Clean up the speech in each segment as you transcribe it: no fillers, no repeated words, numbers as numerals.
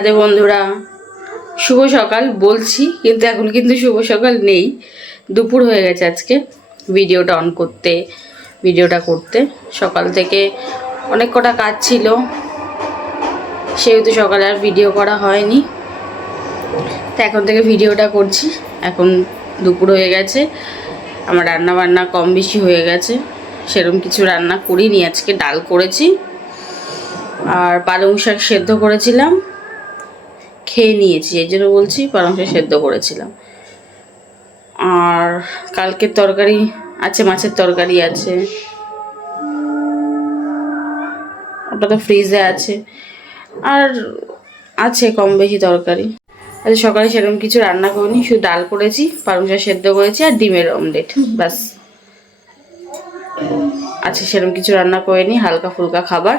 আরে বন্ধুরা, শুভ সকাল বলছি কিন্তু এখন কিন্তু শুভ সকাল নেই, দুপুর হয়ে গেছে। আজকে ভিডিওটা অন করতে, ভিডিওটা করতে সকাল থেকে অনেক কটা কাজ ছিল, সেহেতু সকালে আর ভিডিও করা হয়নি। তো এখন থেকে ভিডিওটা করছি। এখন দুপুর হয়ে গেছে, আমার রান্না বান্না কম বেশি হয়ে গেছে, সেরকম কিছু রান্না করিনি। আজকে ডাল করেছি আর পালং শাক সেদ্ধ করেছিলাম, খেয়ে নিয়েছি, এই জন্য বলছি পালং শাক সেদ্ধ করেছিলাম। আর কালকের তরকারি আছে, মাছের তরকারি আছে, ওটা তো ফ্রিজে আছে, আর আছে কম বেশি তরকারি। আজ সকালে সেরকম কিছু রান্না করিনি, শুধু ডাল করেছি, পালং শাক সেদ্ধ করেছি আর ডিমের অমলেট, ব্যাস। আজকে সেরকম কিছু রান্না করিনি, হালকা ফুলকা খাবার,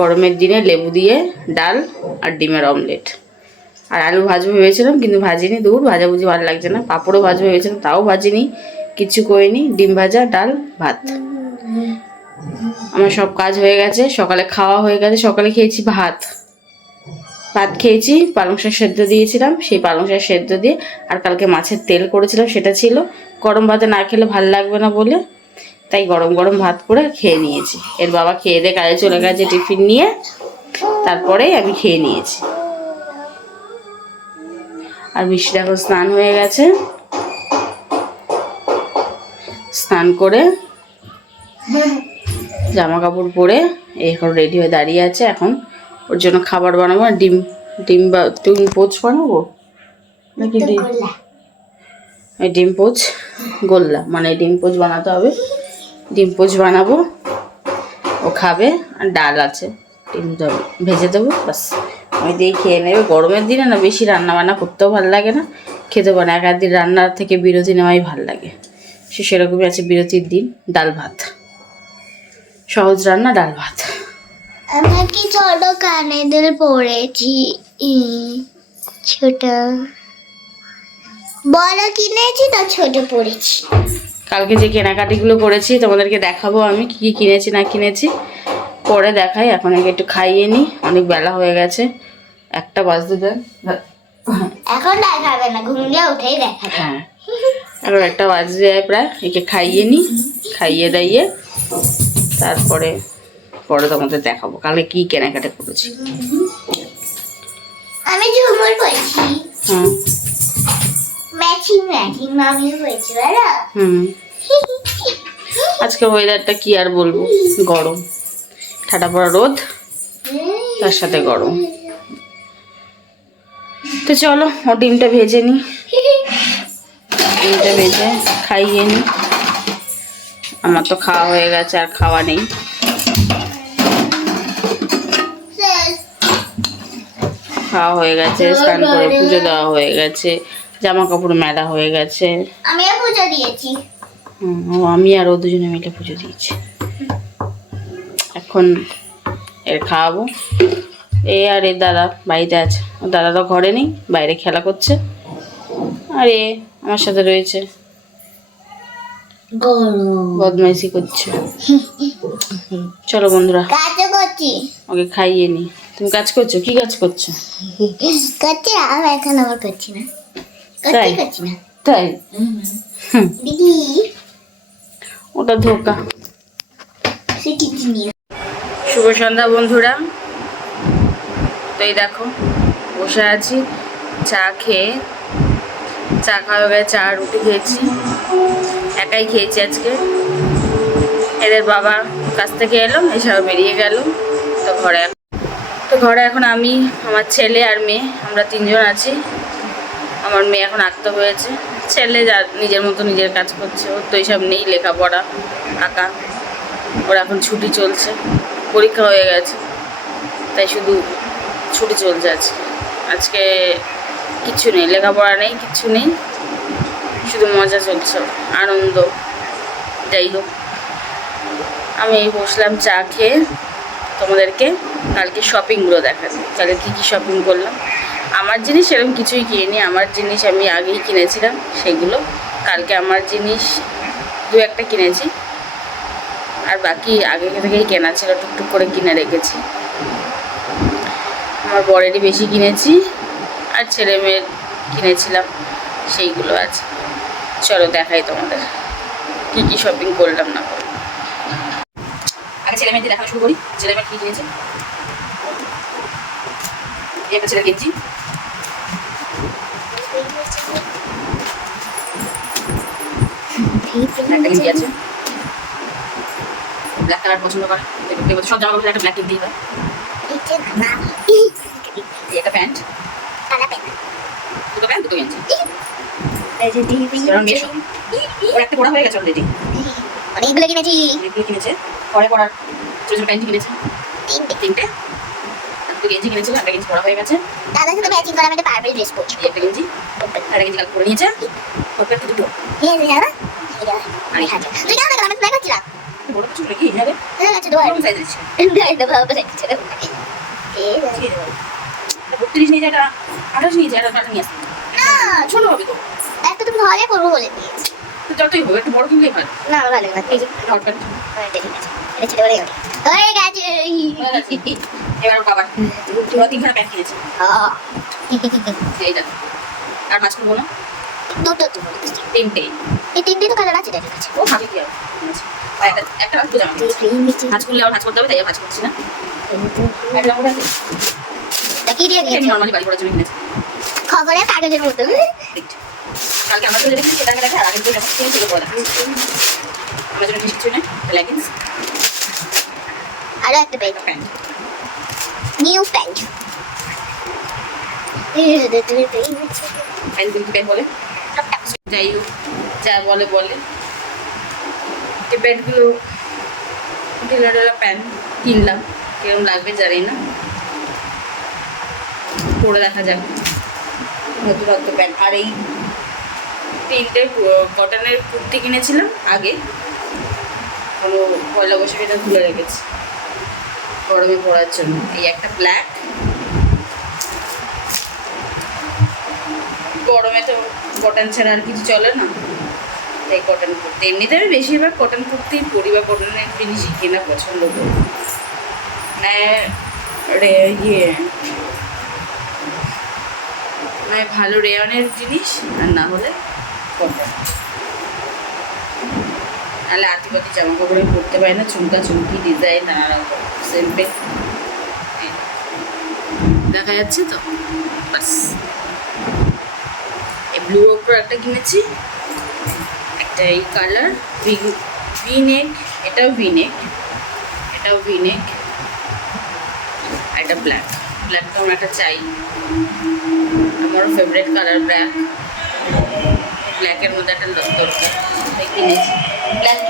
গরমের দিনে লেবু দিয়ে ডাল আর ডিমের অমলেট। আর আলু ভাজবো ভেবেছিলাম কিন্তু ভাজিনি, দূর ভাজাভুজি ভালো লাগছে না। পাঁপড়ও ভাজবো ভেবেছিলাম, তাও ভাজিনি, কিচ্ছু করিনি। ডিম ভাজা, ডাল, ভাত, আমার সব কাজ হয়ে গেছে। সকালে খাওয়া হয়ে গেছে, সকালে খেয়েছি ভাত খেয়েছি, পালং শাক সেদ্ধ দিয়েছিলাম, সেই পালং শাক সেদ্ধ দিয়ে, আর কালকে মাছের তেল করেছিলাম, সেটা ছিল। গরম ভাতে না খেলে ভাল লাগবে না বলে তাই গরম গরম ভাত করে খেয়ে নিয়েছি। এর বাবা খেয়ে দিয়ে কাজে চলে গেছে টিফিন নিয়ে, তারপরে আমি খেয়ে নিয়েছি। আর মিষ্টি এখন স্নান হয়ে গেছে, স্নান করে জামা কাপড় পরে এখন রেডি হয়ে দাঁড়িয়ে আছে। এখন ওর জন্য খাবার বানাবো, ডিম ডিম বা ডিম পোচ বানাবো নাকি ডিম পোচ গোল্লা, মানে ডিম পোচ বানাতে হবে। ডিম পোচ বানাবো, ও খাবে। আর ডাল আছে, ডিম ভেজে দেবো, বাস। আমি দিয়ে খেয়ে নেবে। গরমের দিনে না বেশি রান্না বান্না করতেও ভালো লাগে না, খেতে পারে। এক দিন রান্নার থেকে বিরতি নেওয়াই ভালো লাগে, সেরকমই আছে বিরতির দিন। ডাল ভাত, সহজ রান্না, ডাল ভাত। আমি কি ছোট কানেদের পড়েছি, ছোট বড় কিনেছি তো ছোট পড়েছি। কালকে যে কেনাকাটিগুলো করেছি তোমাদেরকে দেখাবো, আমি কি কি কিনেছি না কিনেছি পরে দেখাই। এখন একটু খাইয়ে নিই, অনেক বেলা হয়ে গেছে, 1টা বাজতে দেন। এখন দেখাবে না, ঘুম দিয়ে উঠেই দেখাবে। হ্যাঁ, এখন 1টা বাজতে যায় প্রায়। একে খাইয়ে নিই, খাইয়ে দাইয়ে তারপরে তোমাদের দেখাবো কালকে কি কেনাকাটা করেছি। আমি ঝুমুর পড়েছি, হুম, ম্যাচিং ম্যাচিং মামিও পড়েছি বলো। আজকে ওয়েদারটা কি আর বলবো, গরম, ঠান্ডা পড়া রোদ, তার সাথে গরম। তো চলো ও ডিমটা ভেজে নিই, ডিমটা ভেজে খাইয়ে নিই। আমার তো খাওয়া হয়ে গেছে, আর খাওয়া নেই। খাওয়া হয়ে গেছে, স্নান করে পুজো দেওয়া হয়ে গেছে, জামা কাপড় মেলা হয়ে গেছে। আমিও পুজো দিয়েছি। আমি আর ও দুজনে মিলে পুজো দিয়েছি। এখন এর খাওয়াবো। এ আর এর দাদা বাড়িতে আছে, ও দাদা তো ঘরে নেই, বাইরে খেলা করছে। আর এ আমার সাথে রয়েছে, বদমাইশি করছে। চলো বন্ধুরা, কাজও করছি, ওকে খাইয়ে নি। তুমি কাজ করছো? কি কাজ করছো? করছি আমি এখন আবার করছি না, তাই? করছি না তাই? দিদি, ওটা ধোকা। সে কিছু নিয়ে। শুভ সন্ধ্যা বন্ধুরা। তো এই দেখো বসে আছি চা খেয়ে, চা খাওয়া হয়ে গেছে, চা রুটি খেয়েছি, একাই খেয়েছি আজকে। এদের বাবা কাছ থেকে এলো, এসব বেরিয়ে গেল। তো ঘরে এখন আমি, আমার ছেলে আর মেয়ে, আমরা 3জন আছি। আমার মেয়ে এখন আত্ম হয়েছে, ছেলে যা নিজের মতো নিজের কাজ করছে, ওর তো এইসব নেই, লেখাপড়া আঁকা। ওর এখন ছুটি চলছে, পরীক্ষা হয়ে গেছে, তাই শুধু ছুটি চলছে আজকে কিচ্ছু নেই, লেখাপড়া নেই, কিচ্ছু নেই, শুধু মজা চলছে, আনন্দ। যাই হোক, আমি বসলাম চা খেয়ে, তোমাদেরকে কালকে শপিংগুলো দেখাচ্ছি। কালকে কী কী শপিং করলাম। আমার জিনিস এরকম কিছুই কিনিনি, আমার জিনিস আমি আগেই কিনেছিলাম সেগুলো। কালকে আমার জিনিস 2-1টা কিনেছি, আর বাকি আগে থেকেই কেনা ছিল, টুকটুক করে কিনে রেখেছি। আমার বরেরই বেশি কিনেছি, আর ছেলে মেয়ের কিনেছিলাম, সেইগুলো আছে। চলো দেখাই তোমাদের কী কী শপিং করলাম না করলাম। আগে ছেলে মেয়েদের দেখানো শুরু করি। ছেলে মেয়ে কী কিনেছে? এই একটা ছেলের গেঞ্জি, একটা গেঞ্জি আছে, ব্ল্যাক কালার পছন্দ করে, সব জামা কাপড় একটা ব্ল্যাক কিনতেই হয়। এই একটা প্যান্ট, দুটো প্যান্ট দুটো গেঞ্জি। ওর একটা পড়া হয়ে গেছে অলরেডি, অনেকগুলো কিনেছি। অনেকগুলো কিনেছে। পরে পড়ার ছোটো ছোটো প্যান্ট কিনেছে তিনটে, দুটো গেঞ্জি কিনেছিল, একটা গেঞ্জি পড়া হয়ে গেছে। দাদার সাথে ম্যাচিং করা আমি একটা পার্পল ড্রেস পরছি। এই একটা গেঞ্জি, একটা গেঞ্জি কালকে পরে নিয়েছে, ওর প্যান্ট দুটো। হ্যাঁ জানা আমি হাতে তুই কেন দেখলাম আমি দেখাচ্ছিলাম। বড় কিছু নাকি এখানে হ্যাঁ আচ্ছা দোয়া সাইজ দিচ্ছে। এটা ভালো দেখছে এই 32 নিয়ে যায়, এটা 28 নিয়ে যায়, এটা 28 নিয়ে আসছে। না ছোট হবে তো, একটা তুমি ঘরে করবো বলে দিয়েছি। তো যতই হবে একটু বড় কিনলেই হয়। না আমার ভালো লাগে না এই যে হট প্যান্ট ঠিক আছে এটা ছেলে বলে গেছে হয়ে গেছে এবার ওর বাবার ওরা 3 প্যান্ট কিনেছে। হ্যাঁ এই দেখো, আর মাছ করবো না, দুটো তিনটে। এই তিনটে তো কালার আছে দেখে ও ভাবি কি আর কিনেছে। আর একটা অল্প জামা কিনেছে। ভাজ করলে আবার ভাজ করতে হবে, তাই আর ভাজ করছি না। একটা ওটা কি দিয়ে আমি গেছে নর্মালি বাড়ি করার জন্য কিনেছি। খবরের কাগজের মতো দেখছি কালকে আমরা চলে দেখেছি, সেটাকে দেখে আর আগের দিন যখন কিনেছি পরে দেখাচ্ছি। আমার জন্য ঠিক কিছু নেই, লেগিংস, আরো একটা pant pant. New pant pant কিন্তু প্যান্ট বলে, যাই হোক যা বলে বলে। এই প্যান্টগুলো ঢিলা ঢিলা প্যান্ট কিনলাম, কিরকম লাগবে জানি না, পরে দেখা যাক। নতুনত্ব প্যান্ট। আর এই তিনটে কটনের কুর্তি কিনেছিলাম আগে, কোনো পয়লা বৈশাখীটা তুলে রেখেছি গরমে পরার জন্য। এই একটা ব্ল্যাক, গরমে তো কটন ছাড়া আর কিছু চলে না, তাই কটন কুর্তি। এমনিতে আমি বেশিরভাগ কটন কুর্তি পরি বা কটনের জিনিসই কেনা পছন্দ করি। মানে ভালো রেয়নের জিনিস, আর না হলে কটন। নাহলে আতিপাতি জামা কাপড়ে পরতে পারি না, চুমকা চুমকি ডিজাইন নানা রকম সিম্পল। দেখা যাচ্ছে তো, বাস। এই ব্লু ওপর একটা কিনেছি, একটা এই কালার ভিনেক, এটাও ভিনেক, এটাও ভিনেক, একটা ব্ল্যাক। ব্ল্যাকটা আমার একটা চাই, আমারও ফেভারিট কালার ব্ল্যাক। ব্ল্যাকের মধ্যে একটা দরকার, তাই কিনেছি। ব্ল্যাক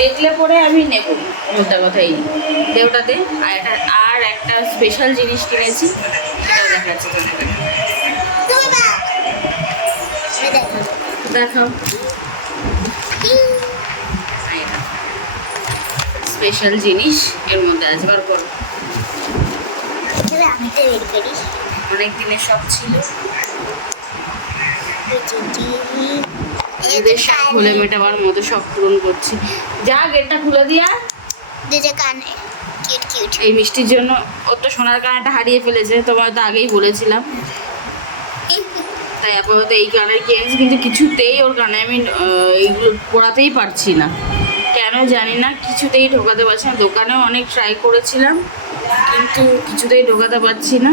দেখলে পরে আমি নেব, মোটা কথাই দেওটাতে। আর একটা স্পেশাল জিনিস কিনেছি, সেটাও দেখাচ্ছি তোমাকে। দেখাও, স্পেশাল জিনিস এর মধ্যে আছে, বার করো। আমি তো রেডি করি অনেক দিনের শখ ছিল, এদের শখ খুলে মেটাবার মতো শখ পূরণ করছি। যা গেটটা খুলে দিয়া, দুটো কানে কিউট কিউট এই মিষ্টির জন্য ওর তো সোনার কানেরটা হারিয়ে ফেলেছে, তোমার তো আগেই বলেছিলাম। তাই আপাতত এই কানের কিনেছি, কিন্তু কিছুতেই ওর কানে আমি এইগুলো পরাতেই পারছি না, কেন জানি না, কিছুতেই ঢোকাতে পারছি না। দোকানেও অনেক ট্রাই করেছিলাম, কিন্তু কিছুতেই ঢোকাতে পারছি না।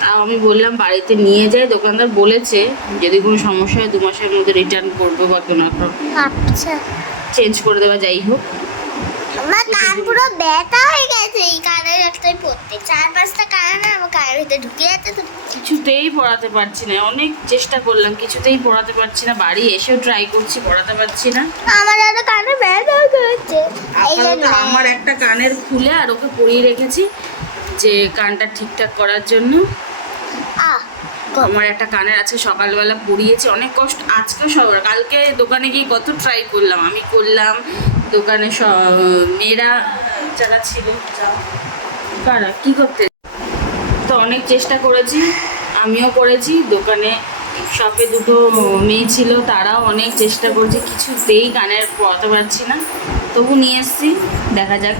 তাও আমি বললাম বাড়িতে নিয়ে যাই, দোকানদার বলেছে যদি কোনো সমস্যা হয় 2 মাসের মধ্যে রিটার্ন করবো বা কোনো একটা আচ্ছা চেঞ্জ করে দেওয়া, যাই হোক। আমার কান পুরো ব্যথা হয়ে গেছে এই কানের একটাই পড়তে 4-5টা কান আমার কানের ভিতরে ঢুকে যাচ্ছে তো কিছুতেই পড়াতে পারছি না, অনেক চেষ্টা করলাম, কিছুতেই পড়াতে পারছি না। বাড়ি এসেও ট্রাই করছি, পড়াতে পারছি না। আমার আরো কানে ব্যথা করছে এই জন্য আপাতত আমার একটা কানের খুলে আর ওকে পরিয়ে রেখেছি, যে কানটা ঠিকঠাক করার জন্য। আমার একটা কানের আজকে সকালবেলা পরিয়েছি, অনেক কষ্ট। আজকে কালকে দোকানে গিয়ে কত ট্রাই করলাম, আমি করলাম, দোকানে মেয়েরা যারা ছিল, কারা কী করতে, তো অনেক চেষ্টা করেছি, আমিও করেছি। দোকানে শপে 2টো মেয়ে ছিল, তারাও অনেক চেষ্টা করেছে, কিছুতেই কানের পরাতে পারছি না। তবু নিয়ে এসেছি, দেখা যাক।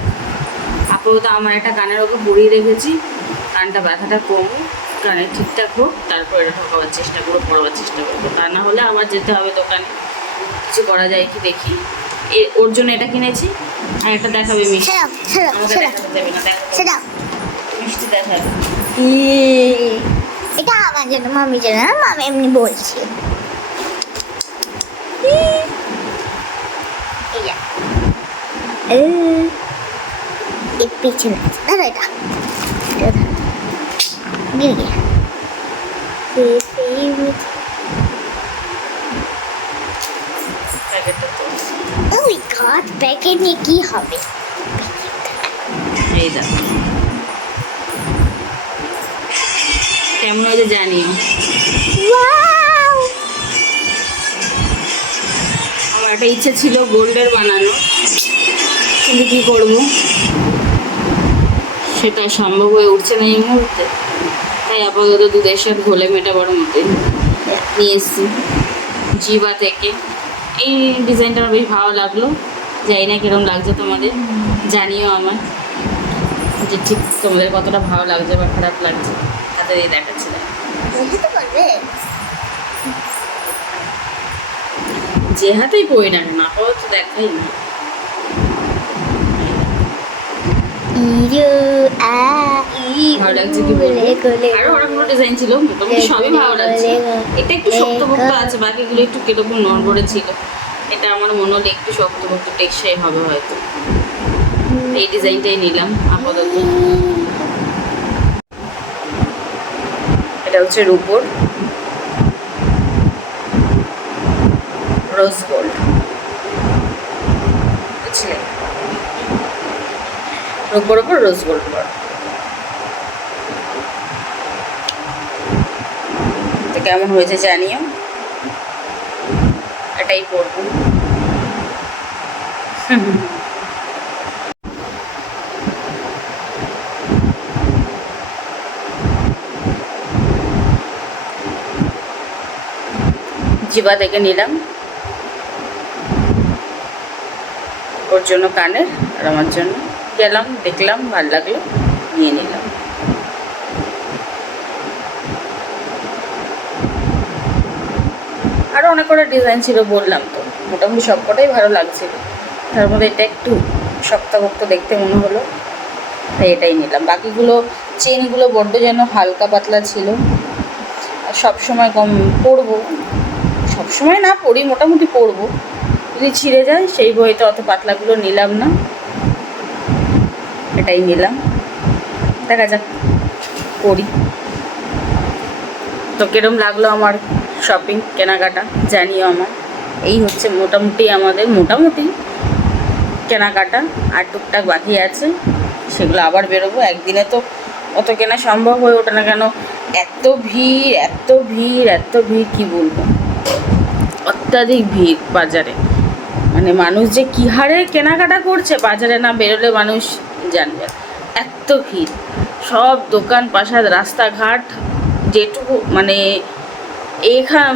আপাতত আমার একটা কানের ওকে পরিয়ে রেখেছি, কানটা ব্যথাটা কমুক, কানে ঠিকঠাক হোক, তারপর এটা ঠকাবার চেষ্টা করবো, পড়াবার চেষ্টা করবো। তা না হলে আবার যেতে হবে দোকানে, কিছু করা যায় কি দেখি। ওর জন্য এটা কিনেছি, আর একটা দেখাবে মিষ্টি। আমাকে দেখাতে যাবে না, দেখাতে মিষ্টি দেখাবে। এটা আমার জন্য, মামির জন্য না, মামি এমনি বলছি। পিছনে ধরো এটা, गिर गया। ওই ঘাট প্যাকেট নিয়ে কি হবে? এই দেখো কেমন হয়েছে জানিও। ওয়াও, আমার একটা ইচ্ছে ছিল গোল্ডের বানানো, কিন্তু কি করব, সেটা সম্ভব হয়ে উঠছে না এই মুহূর্তে। তাই আপাতত দুধের সাথে ঘোলে মেটাবার মতোই নিয়ে এসেছি জিবা থেকে। এই ডিজাইনটা আমার বেশ ভালো লাগলো, জানি না কিরকম লাগছে তোমাদের, জানিও আমার যে ঠিক তোমাদের কতটা ভালো লাগছে বা খারাপ লাগছে। হাতে দিয়ে দেখাচ্ছি না, যে হাতেই পড়ি না কেন আপাতত দেখাই না। ভালো লাগছে কি বলবো, আরো অনেকগুলো ডিজাইন ছিল, মোটামুটি সবই ভালো লাগছে। এটা একটু শক্তপোক্ত আছে, বাকিগুলো একটু কিরকম নড়বড়ে ছিল। এটা আমার মনে হলো একটু শক্তপোক্ত টেকসই হবে হয়তো, এই ডিজাইনটাই নিলাম আপাতত। এটা হচ্ছে রূপোর রোজ গোল্ড, বুঝলে, রূপোর ওপর রোজ গোল্ড করা। তো কেমন হয়েছে জানিও, এটাই পরবো। জিবা থেকে নিলাম, ওর জন্য কানের আর আমার জন্য। গেলাম, দেখলাম, ভাল লাগলো, নিয়ে নিলাম। আরও অনেক কটা ডিজাইন ছিল বললাম তো, মোটামুটি সব কটাই ভালো লাগছিল। তার মধ্যে এটা একটু শক্তপোক্ত দেখতে মনে হলো, তাই এটাই নিলাম। বাকিগুলো চেনগুলো বড্ড যেন হালকা পাতলা ছিল, আর সবসময় কম পরবো, সবসময় না পরি, মোটামুটি পরবো, যদি ছিঁড়ে যায় সেই বইতে অত পাতলাগুলো নিলাম না, এটাই নিলাম। দেখা যাক করি। তো কিরম লাগলো আমার শপিং কেনাকাটা জানিও আমার। এই হচ্ছে মোটামুটি আমাদের মোটামুটি কেনাকাটা, আর টুকটাক বাকি আছে, সেগুলো আবার বেরোবো। একদিনে তো অত কেনা সম্ভব হয়ে ওঠে না, কেন এত ভিড় এত ভিড় এত ভিড়, কী বলবো, অত্যাধিক ভিড় বাজারে। মানে মানুষ যে কী হারে কেনাকাটা করছে, বাজারে না বেরোলে মানুষ জানবে, এত ভিড়। সব দোকান পাশার রাস্তাঘাট যেটুকু মানে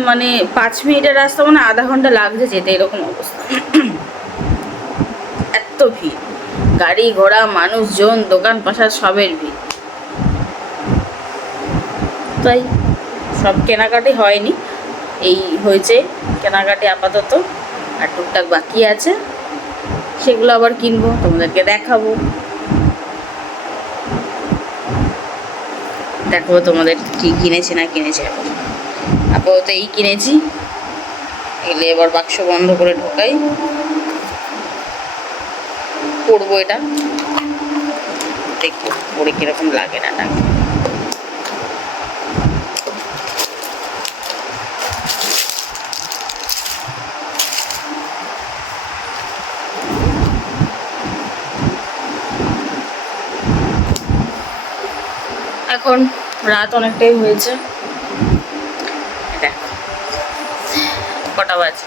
মানে 5 মিনিটের রাস্তা মানে আধা ঘন্টা লাগছে যেতে, এরকম অবস্থা। এত ভিড়, গাড়ি ঘোড়া মানুষজন দোকান পাশার সবের ভিড়। তাই সব কেনাকাটি হয়নি, এই হয়েছে কেনাকাটি আপাতত, আর টুকটাক বাকি আছে, সেগুলো আবার কিনবো, তোমাদেরকে দেখাবো তোমাদের কি কিনেছে না কিনেছে। আপাতত এই কিনেছি, এগুলো এবার বাক্স বন্ধ করে ঢোকাই, পরবো এটা, দেখবো পরে কিরকম লাগে না লাগে। এখন রাত অনেকটাই হয়েছে, দেখো কটা বাজে,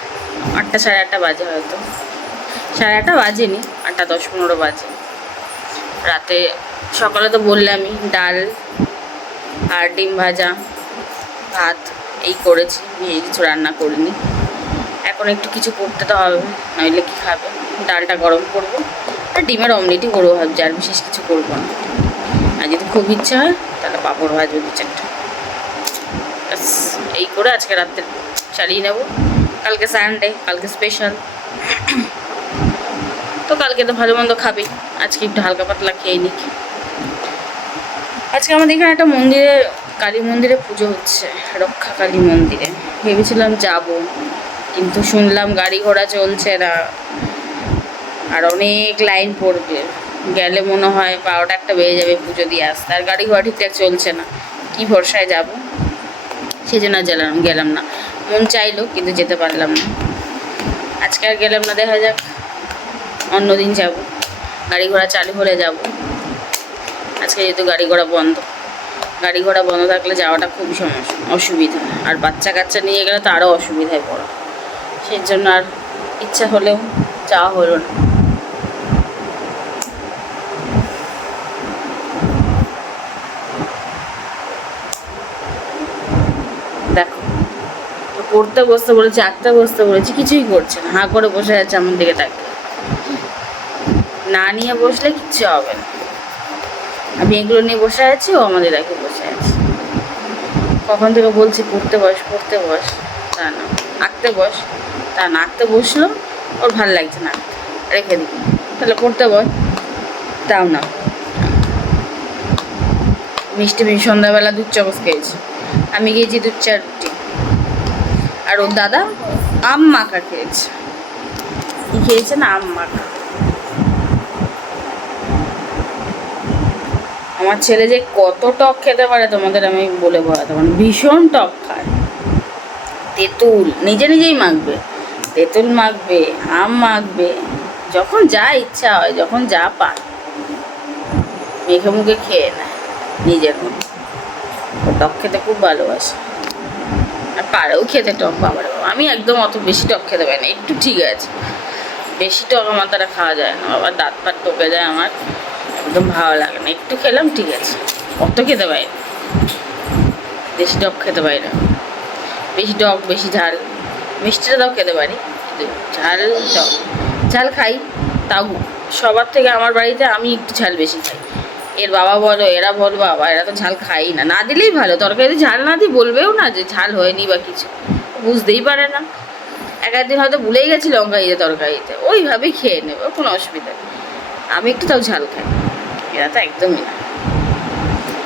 8টা 8:30 বাজে, হয়তো 8:30 বাজেনি, 8টা 10-15 বাজে। রাতে সকালে তো বললামই ডাল আর ডিম ভাজা, ভাত এই করেছি, বিয়ে কিছু রান্না করিনি। এখন একটু কিছু করতে তো হবে, নইলে কি খাবে। ডালটা গরম করবো আর ডিমের অমলেটই করবো ভাবছি, আর বিশেষ কিছু করবো না। আর যদি খুব ইচ্ছা হয় তাহলে পাঁপড় ভাজবো 2-4টা। ব্যাস এই করে আজকে রাত্রে চালিয়ে নেব। কালকে সানডে, কালকে স্পেশাল, তো কালকে তো ভালো মন্দ খাবেই, আজকে একটু হালকা পাতলা খেয়ে নিক। আজকে আমাদের এখানে একটা মন্দিরে, কালী মন্দিরে পুজো হচ্ছে, রক্ষা কালী মন্দিরে। ভেবেছিলাম যাব, কিন্তু শুনলাম গাড়ি ঘোড়া চলছে না, আর অনেক লাইন পড়বে, গেলে মনে হয় 12টা-1টা বেজে যাবে পুজো দিয়ে আসতে, আর গাড়ি ঘোড়া ঠিকঠাক চলছে না, কী ভরসায় যাব, সেই জন্য গেলাম না। মন চাইলো কিন্তু যেতে পারলাম না। আজকে আর গেলাম না, দেখা যাক অন্যদিন যাব, গাড়ি ঘোড়া চালু হলে যাব। আজকে যেহেতু গাড়ি ঘোড়া বন্ধ, গাড়ি ঘোড়া বন্ধ থাকলে যাওয়াটা খুবই অসুবিধা, আর বাচ্চা কাচ্চা নিয়ে গেলে তো আরও অসুবিধায় পড়া, সেই জন্য আর ইচ্ছা হলেও যাওয়া হলো না। দেখো, পড়তে বসতে বলেছি, আঁকতে বসতে বলেছি, কিছুই করছে না, হাঁ করে বসে আছে আমার দিকে তাকে। না নিয়ে বসলে কিচ্ছু হবে না। আমি এগুলো নিয়ে বসে আছি, ও আমাদের রেখে বসে আছে। কখন থেকে বলছি পড়তে বস, পড়তে বস, তা না। আঁকতে বস, তা না। আঁকতে বসলো, ওর ভালো লাগছে না, রেখে দিই, তাহলে পড়তে বস, তাও না। মিষ্টি সন্ধ্যাবেলা দুধ চামচ খেয়েছি, আমি গিয়েছি 2-4 রুটি, আর ওর দাদা আম মাখা খেয়েছে। কি খেয়েছে না, আম মাখা। আমার ছেলে যে কত টক খেতে পারে তোমাদের আমি বলে বোঝাতে পারবো না, ভীষণ টক খায়। তেঁতুল নিজেই মাখবে, তেঁতুল মাখবে, আম মাখবে, যখন যা ইচ্ছা হয়, যখন যা পায় মেখে মুখে খেয়ে নেয় নিজের মতো। ও টক খেতে খুব ভালোবাসে, আর পারেও খেতে টক। বাবার আমি একদম অত বেশি টক খেতে পারি না, একটু ঠিক আছে, বেশি টক আমার দ্বারা খাওয়া যায় না, আবার দাঁত ফাত টকে যায়, আমার একদম ভালো লাগে না। একটু খেলাম ঠিক আছে, অত খেতে পারি না, বেশি টক খেতে পারি না। বেশি টক, বেশি ঝাল, মিষ্টিটাও খেতে পারি, কিন্তু ঝাল টক, ঝাল খাই, তাও সবার থেকে আমার বাড়িতে আমি একটু ঝাল বেশি খাই। এর বাবা বলো, এরা বলো, বাবা এরা তো ঝাল খাই না, না দিলেই ভালো, তরকারিতে ঝাল না দিই বলবেও না যে ঝাল হয়নি বা কিছু, বুঝতেই পারে না। একদিন হয়তো ভুলেই গেছি লঙ্কা দিতে তরকারিতে, ওইভাবেই খেয়ে নেবে, কোনো অসুবিধা নেই। আমি একটু তাও ঝাল খাই, এরা তো একদমই না,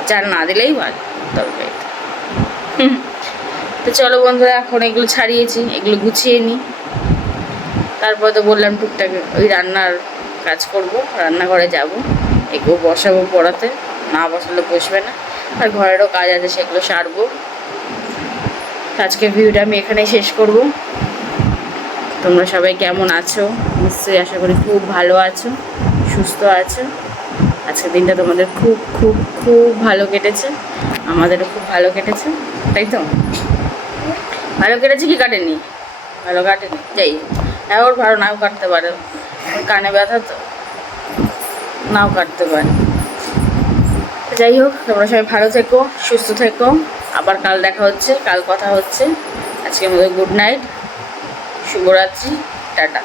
ঝাল না দিলেই ভালো তরকারিতে। তো চলো বন্ধুরা, এখন এগুলো ছাড়িয়েছি, এগুলো গুছিয়ে নিই, তারপর তো বললাম টুকটাক ওই রান্নার কাজ করব, রান্নাঘরে যাব, এগুলো বসাবো পড়াতে, না বসালে বসবে না, আর ঘরেরও কাজ আছে সেগুলো সারবো। আজকের ভিডিওটা আমি এখানেই শেষ করব। তোমরা সবাই কেমন আছো? নিশ্চয়ই আশা করি খুব ভালো আছো, সুস্থ আছো। আজকের দিনটা তোমাদের খুব খুব খুব ভালো কেটেছে, আমাদেরও খুব ভালো কেটেছে, তাই তো? ভালো কেটেছে কি কাটেনি? ভালো কাটেনি, যাই হোক, হ্যাঁ ওর ভালো নাও কাটতে পারে, ওর কানে ব্যথা তো, নাও কাটতে পারে। যাই হোক, তোমরা সবাই ভালো থেকো, সুস্থ থেকো, আবার কাল দেখা হচ্ছে, কাল কথা হচ্ছে। আজকের মতো গুড নাইট, শুভরাত্রি, টাটা।